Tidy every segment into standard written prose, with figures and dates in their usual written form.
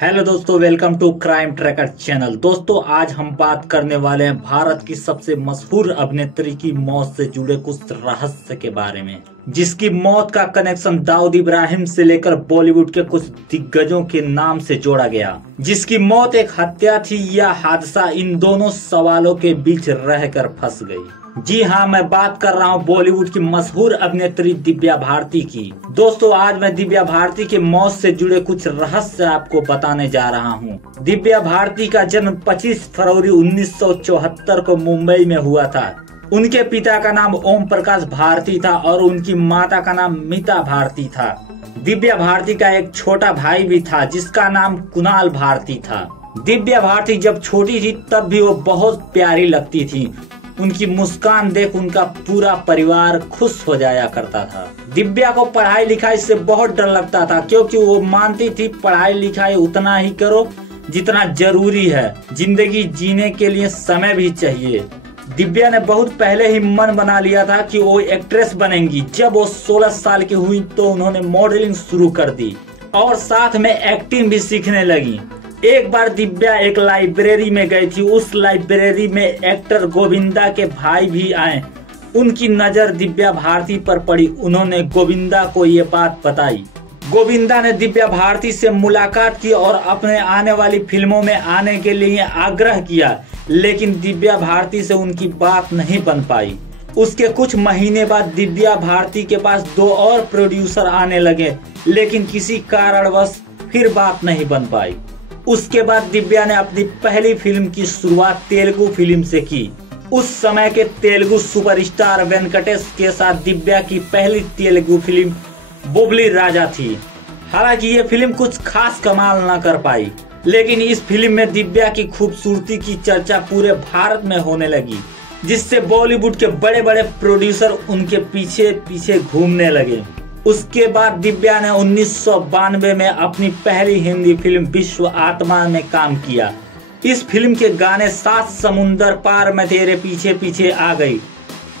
Hello दोस्तों, welcome to crime tracker channel. दोस्तों, आज हम बात करने वाले हैं भारत की सबसे मशहूर अभिनेत्री की मौत से जुड़े कुछ रहस्य के बारे में, जिसकी मौत का कनेक्शन दाऊद इब्राहिम से लेकर बॉलीवुड के कुछ दिग्गजों के नाम से जोड़ा गया। जिसकी मौत एक हत्या थी या हादसा, इन दोनों सवालों के बीच रहकर फंस गई। जी हाँ, मैं बात कर रहा हूँ बॉलीवुड की मशहूर अभिनेत्री दिव्या भारती की। दोस्तों, आज मैं दिव्या भारती के मौत से जुड़े कुछ रहस्य आपको बताने जा रहा हूँ। दिव्या भारती का जन्म 25 फरवरी 1974 को मुंबई में हुआ था। उनके पिता का नाम ओम प्रकाश भारती था और उनकी माता का नाम मीता भारती था। दिव्या भारती का एक छोटा भाई भी था जिसका नाम कुणाल भारती था। दिव्या भारती जब छोटी थी तब भी वो बहुत प्यारी लगती थी। उनकी मुस्कान देख उनका पूरा परिवार खुश हो जाया करता था। दिव्या को पढ़ाई लिखाई से बहुत डर लगता था, क्योंकि वो मानती थी पढ़ाई लिखाई उतना ही करो जितना जरूरी है। जिंदगी जीने के लिए समय भी चाहिए। दिव्या ने बहुत पहले ही मन बना लिया था कि वो एक्ट्रेस बनेंगी। जब वो 16 साल की हुई तो उन्होंने मॉडलिंग शुरू कर दी और साथ में एक्टिंग भी सीखने लगी। एक बार दिव्या एक लाइब्रेरी में गई थी। उस लाइब्रेरी में एक्टर गोविंदा के भाई भी आए। उनकी नजर दिव्या भारती पर पड़ी। उन्होंने गोविंदा को ये बात बताई। गोविंदा ने दिव्या भारती से मुलाकात की और अपने आने वाली फिल्मों में आने के लिए आग्रह किया, लेकिन दिव्या भारती से उनकी बात नहीं बन पाई। उसके कुछ महीने बाद दिव्या भारती के पास 2 और प्रोड्यूसर आने लगे, लेकिन किसी कारणवश फिर बात नहीं बन पाई। उसके बाद दिव्या ने अपनी पहली फिल्म की शुरुआत तेलुगु फिल्म से की। उस समय के तेलुगु सुपरस्टार वेंकटेश के साथ दिव्या की पहली तेलुगु फिल्म बुबली राजा थी। हालांकि ये फिल्म कुछ खास कमाल न कर पाई, लेकिन इस फिल्म में दिव्या की खूबसूरती की चर्चा पूरे भारत में होने लगी, जिससे बॉलीवुड के बड़े बड़े प्रोड्यूसर उनके पीछे पीछे घूमने लगे। उसके बाद दिव्या ने 1992 में अपनी पहली हिंदी फिल्म विश्व आत्मा में काम किया। इस फिल्म के गाने 7 समुंदर पार में तेरे पीछे पीछे आ गई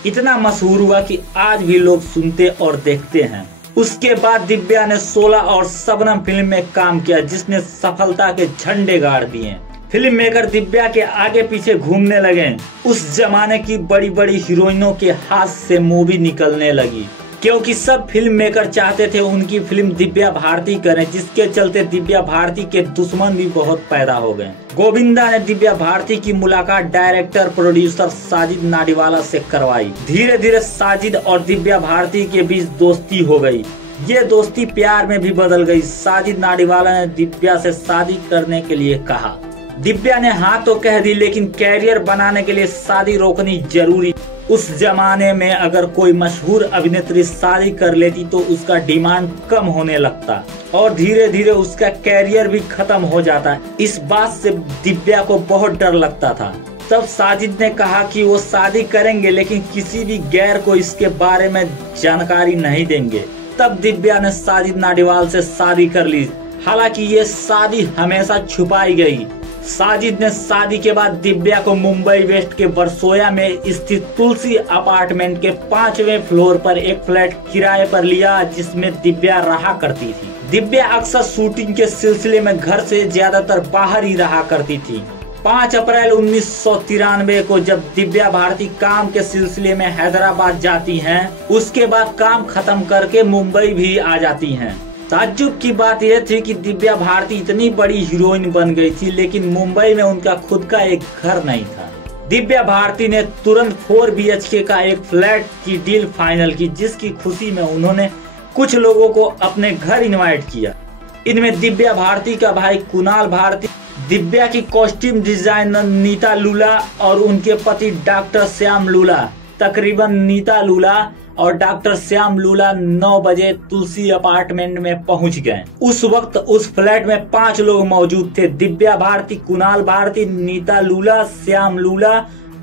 इतना मशहूर हुआ कि आज भी लोग सुनते और देखते हैं। उसके बाद दिव्या ने 16 और शबनम फिल्म में काम किया, जिसने सफलता के झंडे गाड़ दिए। फिल्म मेकर दिव्या के आगे पीछे घूमने लगे। उस जमाने की बड़ी बड़ी हीरोइनों के हाथ से मूवी निकलने लगी, क्योंकि सब फिल्म मेकर चाहते थे उनकी फिल्म दिव्या भारती करें, जिसके चलते दिव्या भारती के दुश्मन भी बहुत पैदा हो गए। गोविंदा ने दिव्या भारती की मुलाकात डायरेक्टर प्रोड्यूसर साजिद नाडीवाला से करवाई। धीरे धीरे साजिद और दिव्या भारती के बीच दोस्ती हो गई। ये दोस्ती प्यार में भी बदल गई। साजिद नाडीवाला ने दिव्या से शादी करने के लिए कहा। दिव्या ने हाँ तो कह दी, लेकिन कैरियर बनाने के लिए शादी रोकनी जरूरी। उस जमाने में अगर कोई मशहूर अभिनेत्री शादी कर लेती तो उसका डिमांड कम होने लगता और धीरे धीरे उसका कैरियर भी खत्म हो जाता। इस बात से दिव्या को बहुत डर लगता था। तब साजिद ने कहा कि वो शादी करेंगे, लेकिन किसी भी गैर को इसके बारे में जानकारी नहीं देंगे। तब दिव्या ने साजिद नाडीवाल से शादी कर ली। हालांकि ये शादी हमेशा छुपाई गई। साजिद ने शादी के बाद दिव्या को मुंबई वेस्ट के वर्सोया में स्थित तुलसी अपार्टमेंट के 5वें फ्लोर पर एक फ्लैट किराए पर लिया, जिसमें दिव्या रहा करती थी। दिव्या अक्सर शूटिंग के सिलसिले में घर से ज्यादातर बाहर ही रहा करती थी। 5 अप्रैल 1993 को जब दिव्या भारती काम के सिलसिले में हैदराबाद जाती हैं, उसके बाद काम खत्म करके मुंबई भी आ जाती हैं। ताज्जुब की बात यह थी कि दिव्या भारती इतनी बड़ी हीरोइन बन गई थी, लेकिन मुंबई में उनका खुद का एक घर नहीं था। दिव्या भारती ने तुरंत 4 BHK का एक फ्लैट की डील फाइनल की, जिसकी खुशी में उन्होंने कुछ लोगों को अपने घर इनवाइट किया। इनमें दिव्या भारती का भाई कुणाल भारती, दिव्या की कॉस्ट्यूम डिजाइनर नीता लूला और उनके पति डॉक्टर श्याम लूला। तकरीबन नीता लूला और डॉक्टर श्याम लूला 9 बजे तुलसी अपार्टमेंट में पहुंच गए। उस वक्त उस फ्लैट में 5 लोग मौजूद थे। दिव्या भारती, कुणाल भारती, नीता लूला, श्याम लूला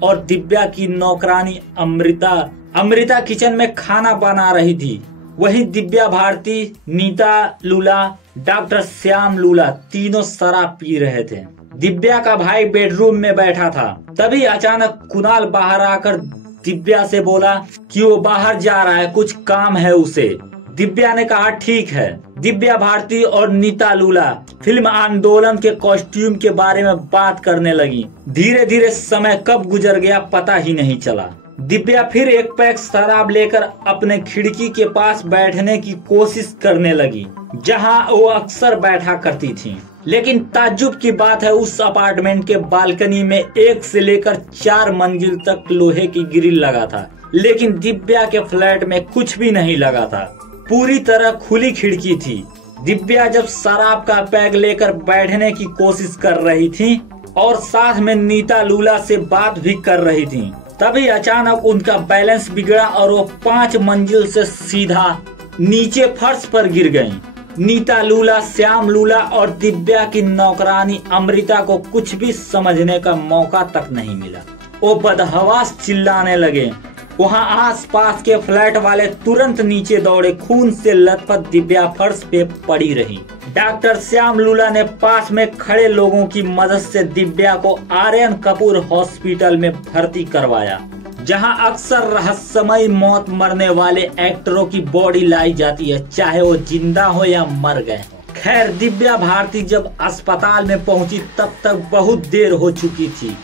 और दिव्या की नौकरानी अमृता। अमृता किचन में खाना बना रही थी। वहीं दिव्या भारती, नीता लूला, डॉक्टर श्याम लूला तीनों शराब पी रहे थे। दिव्या का भाई बेडरूम में बैठा था। तभी अचानक कुणाल बाहर आकर दिव्या से बोला कि वो बाहर जा रहा है, कुछ काम है उसे। दिव्या ने कहा ठीक है। दिव्या भारती और नीता लूला फिल्म आंदोलन के कॉस्ट्यूम के बारे में बात करने लगी। धीरे धीरे समय कब गुजर गया पता ही नहीं चला। दिव्या फिर एक पैक शराब लेकर अपने खिड़की के पास बैठने की कोशिश करने लगी, जहां वो अक्सर बैठा करती थी। लेकिन ताज्जुब की बात है, उस अपार्टमेंट के बालकनी में 1 से लेकर 4 मंजिल तक लोहे की ग्रिल लगा था, लेकिन दिव्या के फ्लैट में कुछ भी नहीं लगा था। पूरी तरह खुली खिड़की थी। दिव्या जब शराब का पैक लेकर बैठने की कोशिश कर रही थी और साथ में नीता लूला से बात भी कर रही थी, तभी अचानक उनका बैलेंस बिगड़ा और वो 5 मंजिल से सीधा नीचे फर्श पर गिर गईं। नीता लूला, श्याम लूला और दिव्या की नौकरानी अमृता को कुछ भी समझने का मौका तक नहीं मिला। वो बदहवास चिल्लाने लगे। वहां आसपास के फ्लैट वाले तुरंत नीचे दौड़े। खून से लथपथ दिव्या फर्श पे पड़ी रही। डॉक्टर श्याम लूला ने पास में खड़े लोगों की मदद से दिव्या को आर्यन कपूर हॉस्पिटल में भर्ती करवाया, जहां अक्सर रहस्यमय मौत मरने वाले एक्टरों की बॉडी लाई जाती है, चाहे वो जिंदा हो या मर गए हो। खैर, दिव्या भारती जब अस्पताल में पहुंची तब तक बहुत देर हो चुकी थी।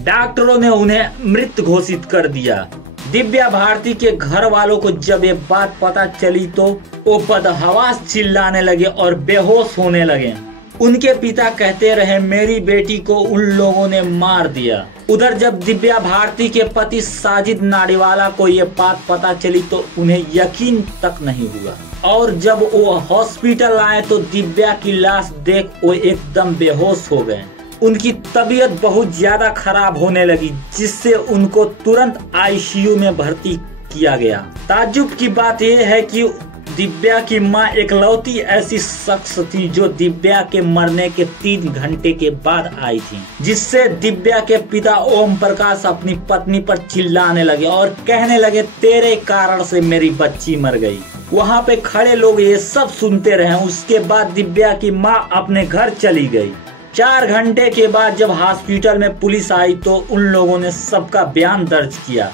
डॉक्टरों ने उन्हें मृत घोषित कर दिया। दिव्या भारती के घर वालों को जब ये बात पता चली तो वो बदहवास चिल्लाने लगे और बेहोश होने लगे। उनके पिता कहते रहे, मेरी बेटी को उन लोगों ने मार दिया। उधर जब दिव्या भारती के पति साजिद नाडीवाला को ये बात पता चली तो उन्हें यकीन तक नहीं हुआ, और जब वो हॉस्पिटल आए तो दिव्या की लाश देख वो एकदम बेहोश हो गए। उनकी तबीयत बहुत ज्यादा खराब होने लगी, जिससे उनको तुरंत आईसीयू में भर्ती किया गया। ताज्जुब की बात यह है कि दिव्या की मां इकलौती ऐसी शख्स थी जो दिव्या के मरने के 3 घंटे के बाद आई थी, जिससे दिव्या के पिता ओम प्रकाश अपनी पत्नी पर चिल्लाने लगे और कहने लगे, तेरे कारण से मेरी बच्ची मर गई। वहाँ पे खड़े लोग ये सब सुनते रहे। उसके बाद दिव्या की मां अपने घर चली गई। 4 घंटे के बाद जब हॉस्पिटल में पुलिस आई तो उन लोगों ने सबका बयान दर्ज किया,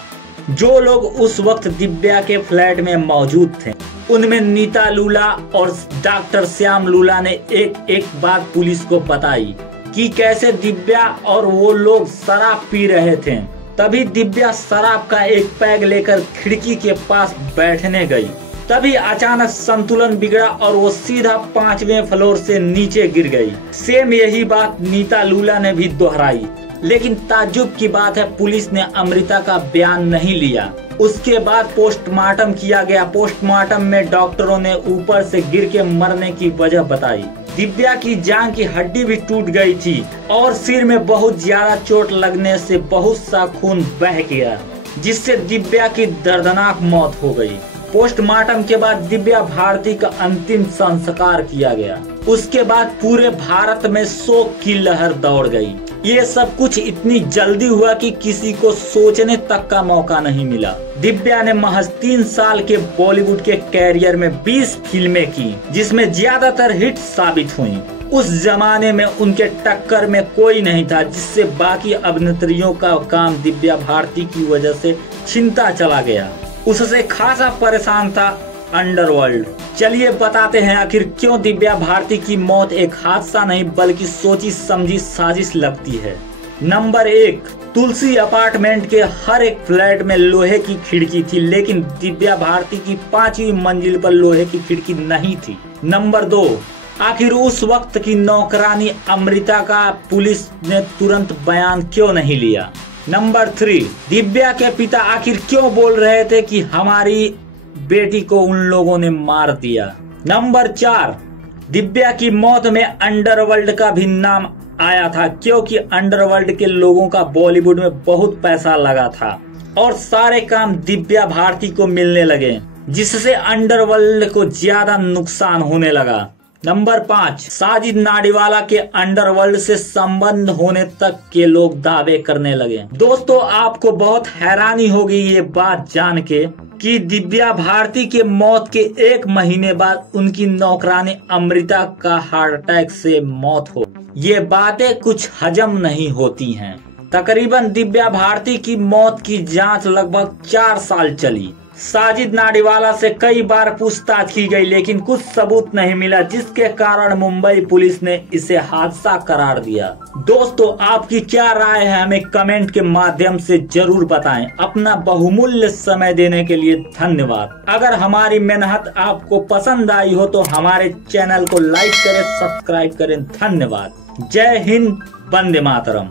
जो लोग उस वक्त दिव्या के फ्लैट में मौजूद थे। उनमें नीता लूला और डॉक्टर श्याम लूला ने एक बात पुलिस को बताई कि कैसे दिव्या और वो लोग शराब पी रहे थे। तभी दिव्या शराब का एक पैग लेकर खिड़की के पास बैठने गई। तभी अचानक संतुलन बिगड़ा और वो सीधा 5वें फ्लोर से नीचे गिर गई। सेम यही बात नीता लूला ने भी दोहराई। लेकिन ताज्जुब की बात है, पुलिस ने अमृता का बयान नहीं लिया। उसके बाद पोस्टमार्टम किया गया। पोस्टमार्टम में डॉक्टरों ने ऊपर से गिर के मरने की वजह बताई। दिव्या की जांघ की हड्डी भी टूट गई थी और सिर में बहुत ज्यादा चोट लगने से बहुत सा खून बह गया, जिससे दिव्या की दर्दनाक मौत हो गई। पोस्टमार्टम के बाद दिव्या भारती का अंतिम संस्कार किया गया। उसके बाद पूरे भारत में शोक की लहर दौड़ गई। ये सब कुछ इतनी जल्दी हुआ कि किसी को सोचने तक का मौका नहीं मिला। दिव्या ने महज 3 साल के बॉलीवुड के कैरियर में 20 फिल्में की, जिसमें ज्यादातर हिट साबित हुई। उस जमाने में उनके टक्कर में कोई नहीं था, जिससे बाकी अभिनेत्रियों का काम दिव्या भारती की वजह से छिनता चला गया। उससे खासा परेशान था अंडरवर्ल्ड। चलिए बताते हैं आखिर क्यों दिव्या भारती की मौत एक हादसा नहीं बल्कि सोची समझी साजिश लगती है। नंबर 1, तुलसी अपार्टमेंट के हर एक फ्लैट में लोहे की खिड़की थी, लेकिन दिव्या भारती की 5वीं मंजिल पर लोहे की खिड़की नहीं थी। नंबर 2, आखिर उस वक्त की नौकरानी अमृता का पुलिस ने तुरंत बयान क्यों नहीं लिया। नंबर 3, दिव्या के पिता आखिर क्यों बोल रहे थे कि हमारी बेटी को उन लोगों ने मार दिया। नंबर 4, दिव्या की मौत में अंडरवर्ल्ड का भी नाम आया था, क्योंकि अंडरवर्ल्ड के लोगों का बॉलीवुड में बहुत पैसा लगा था और सारे काम दिव्या भारती को मिलने लगे, जिससे अंडरवर्ल्ड को ज्यादा नुकसान होने लगा। नंबर 5, साजिद नाडीवाला के अंडरवर्ल्ड से संबंध होने तक के लोग दावे करने लगे। दोस्तों, आपको बहुत हैरानी होगी ये बात जान के कि दिव्या भारती के मौत के 1 महीने बाद उनकी नौकरानी अमृता का हार्ट अटैक से मौत हो। ये बातें कुछ हजम नहीं होती हैं। तकरीबन दिव्या भारती की मौत की जांच लगभग 4 साल चली। साजिद नाडीवाला से कई बार पूछताछ की गई लेकिन कुछ सबूत नहीं मिला, जिसके कारण मुंबई पुलिस ने इसे हादसा करार दिया। दोस्तों, आपकी क्या राय है हमें कमेंट के माध्यम से जरूर बताएं। अपना बहुमूल्य समय देने के लिए धन्यवाद। अगर हमारी मेहनत आपको पसंद आई हो तो हमारे चैनल को लाइक करें, सब्सक्राइब करें। धन्यवाद। जय हिंद, वंदे मातरम।